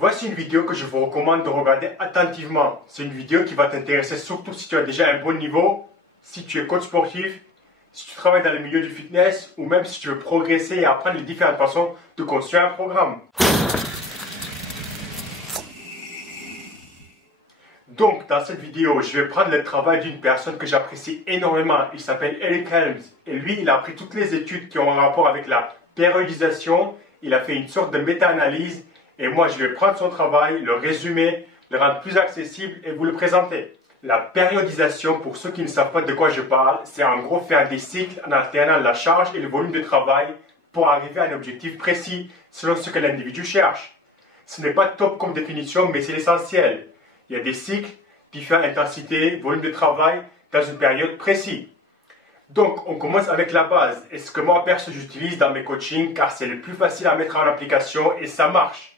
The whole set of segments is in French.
Voici une vidéo que je vous recommande de regarder attentivement. C'est une vidéo qui va t'intéresser surtout si tu as déjà un bon niveau, si tu es coach sportif, si tu travailles dans le milieu du fitness ou même si tu veux progresser et apprendre les différentes façons de construire un programme. Donc, dans cette vidéo, je vais prendre le travail d'une personne que j'apprécie énormément. Il s'appelle Eric Helms. Et lui, il a appris toutes les études qui ont un rapport avec la périodisation. Il a fait une sorte de méta-analyse. Et moi, je vais prendre son travail, le résumer, le rendre plus accessible et vous le présenter. La périodisation, pour ceux qui ne savent pas de quoi je parle, c'est en gros faire des cycles en alternant la charge et le volume de travail pour arriver à un objectif précis selon ce que l'individu cherche. Ce n'est pas top comme définition, mais c'est l'essentiel. Il y a des cycles, différentes intensités, volume de travail dans une période précise. Donc, on commence avec la base. Et ce que moi, perso, j'utilise dans mes coachings car c'est le plus facile à mettre en application et ça marche.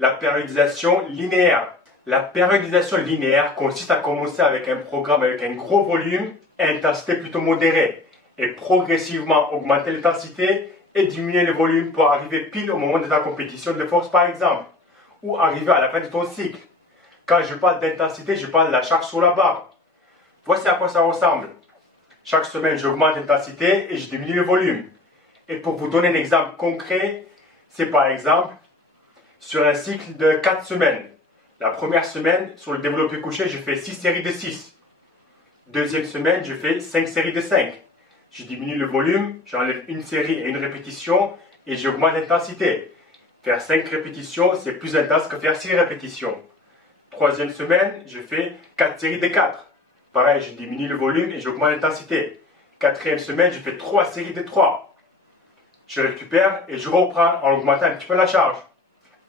La périodisation linéaire. La périodisation linéaire consiste à commencer avec un programme avec un gros volume et intensité plutôt modérée et progressivement augmenter l'intensité et diminuer le volume pour arriver pile au moment de ta compétition de force par exemple ou arriver à la fin de ton cycle. Quand je parle d'intensité, je parle de la charge sur la barre. Voici à quoi ça ressemble. Chaque semaine, j'augmente l'intensité et je diminue le volume. Et pour vous donner un exemple concret, c'est par exemple sur un cycle de 4 semaines. La première semaine, sur le développé couché, je fais 6 séries de 6. Deuxième semaine, je fais 5 séries de 5. Je diminue le volume, j'enlève une série et une répétition et j'augmente l'intensité. Faire 5 répétitions, c'est plus intense que faire 6 répétitions. Troisième semaine, je fais 4 séries de 4. Pareil, je diminue le volume et j'augmente l'intensité. Quatrième semaine, je fais 3 séries de 3. Je récupère et je reprends en augmentant un petit peu la charge.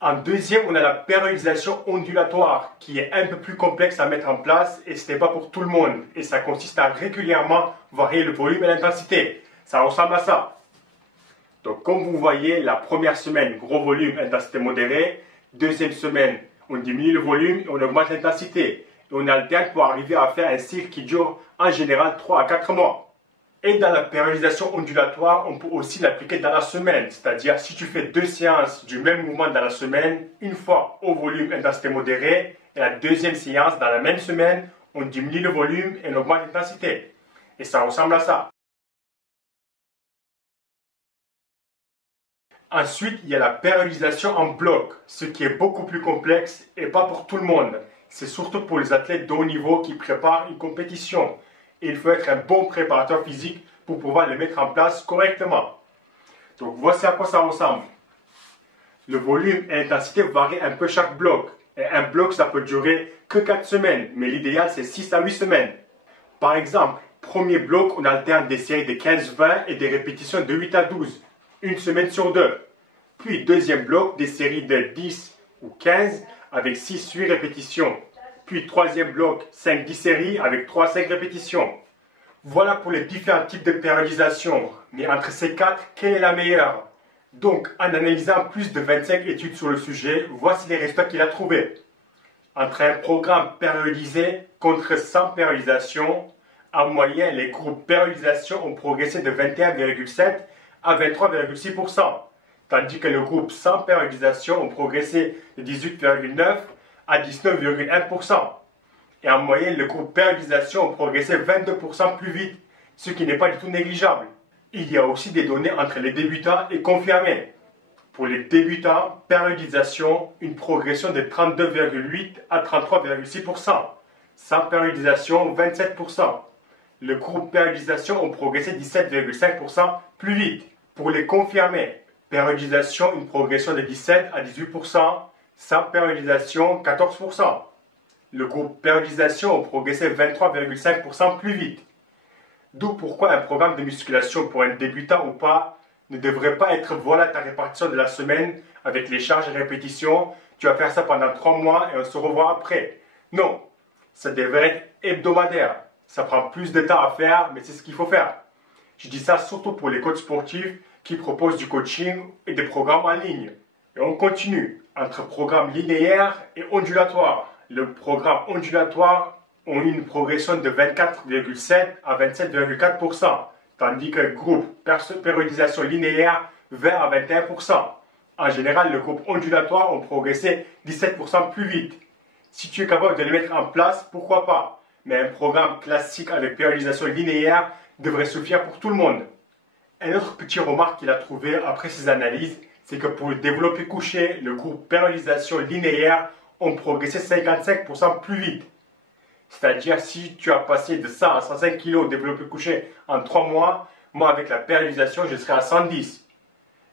En deuxième, on a la périodisation ondulatoire qui est un peu plus complexe à mettre en place et ce n'est pas pour tout le monde. Et ça consiste à régulièrement varier le volume et l'intensité. Ça ressemble à ça. Donc comme vous voyez, la première semaine, gros volume, intensité modérée. Deuxième semaine, on diminue le volume et on augmente l'intensité. Et on alterne pour arriver à faire un cycle qui dure en général 3 à 4 mois. Et dans la périodisation ondulatoire, on peut aussi l'appliquer dans la semaine. C'est-à-dire, si tu fais 2 séances du même mouvement dans la semaine, une fois au volume intensité modérée, et la deuxième séance dans la même semaine, on diminue le volume et on augmente l'intensité. Et ça ressemble à ça. Ensuite, il y a la périodisation en bloc, ce qui est beaucoup plus complexe et pas pour tout le monde. C'est surtout pour les athlètes de haut niveau qui préparent une compétition. Et il faut être un bon préparateur physique pour pouvoir le mettre en place correctement. Donc voici à quoi ça ressemble. Le volume et l'intensité varient un peu chaque bloc. Et un bloc, ça peut durer que 4 semaines, mais l'idéal c'est 6 à 8 semaines. Par exemple, premier bloc, on alterne des séries de 15-20 et des répétitions de 8 à 12. Une semaine sur 2. Puis deuxième bloc, des séries de 10 ou 15 avec 6-8 répétitions. Puis troisième bloc, 5-10 séries avec 3-5 répétitions. Voilà pour les différents types de périodisation. Mais entre ces 4, quelle est la meilleure? Donc, en analysant plus de 25 études sur le sujet, voici les résultats qu'il a trouvés. Entre un programme périodisé contre sans périodisation, en moyenne, les groupes périodisation ont progressé de 21,7 à 23,6%, tandis que le groupe sans périodisation ont progressé de 18,9 à 19,1%. Et en moyenne, le groupe périodisation a progressé 22% plus vite, ce qui n'est pas du tout négligeable. Il y a aussi des données entre les débutants et confirmés. Pour les débutants, périodisation, une progression de 32,8 à 33,6%. Sans périodisation, 27%. Le groupe périodisation a progressé 17,5% plus vite. Pour les confirmés, périodisation, une progression de 17 à 18%. Sans périodisation, 14%. Le groupe périodisation a progressé 23,5% plus vite. D'où pourquoi un programme de musculation pour un débutant ou pas ne devrait pas être voilà ta répartition de la semaine avec les charges et répétitions. Tu vas faire ça pendant 3 mois et on se revoit après. Non, ça devrait être hebdomadaire. Ça prend plus de temps à faire, mais c'est ce qu'il faut faire. Je dis ça surtout pour les coachs sportifs qui proposent du coaching et des programmes en ligne. Et on continue entre programme linéaire et ondulatoire. Le programme ondulatoire a eu une progression de 24,7 à 27,4%, tandis que le groupe périodisation linéaire 20 à 21%. En général, le groupe ondulatoire ont progressé 17% plus vite. Si tu es capable de les mettre en place, pourquoi pas? Mais un programme classique avec périodisation linéaire devrait suffire pour tout le monde. Un autre petit remarque qu'il a trouvé après ses analyses, c'est que pour le développé couché, le groupe périodisation linéaire ont progressé 55% plus vite. C'est-à-dire, si tu as passé de 100 à 105 kg au développé couché en 3 mois, moi avec la périodisation, je serai à 110.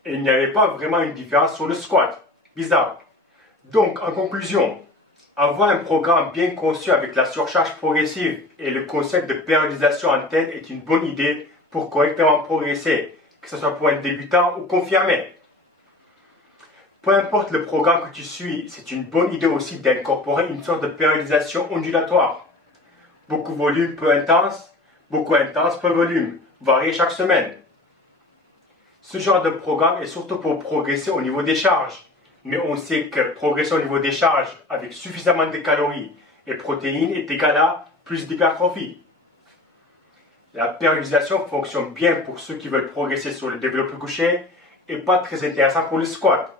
Et il n'y avait pas vraiment une différence sur le squat. Bizarre. Donc, en conclusion, avoir un programme bien conçu avec la surcharge progressive et le concept de périodisation en tête est une bonne idée pour correctement progresser, que ce soit pour un débutant ou confirmé. Peu importe le programme que tu suis, c'est une bonne idée aussi d'incorporer une sorte de périodisation ondulatoire. Beaucoup volume, peu intense, beaucoup intense, peu volume, varié chaque semaine. Ce genre de programme est surtout pour progresser au niveau des charges. Mais on sait que progresser au niveau des charges avec suffisamment de calories et protéines est égal à plus d'hypertrophie. La périodisation fonctionne bien pour ceux qui veulent progresser sur le développé couché et pas très intéressant pour le squat.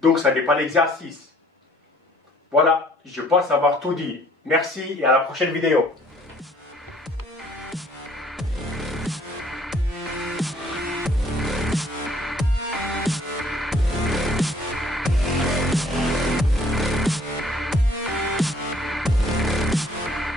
Donc ça dépend de l'exercice. Voilà, je pense avoir tout dit. Merci et à la prochaine vidéo.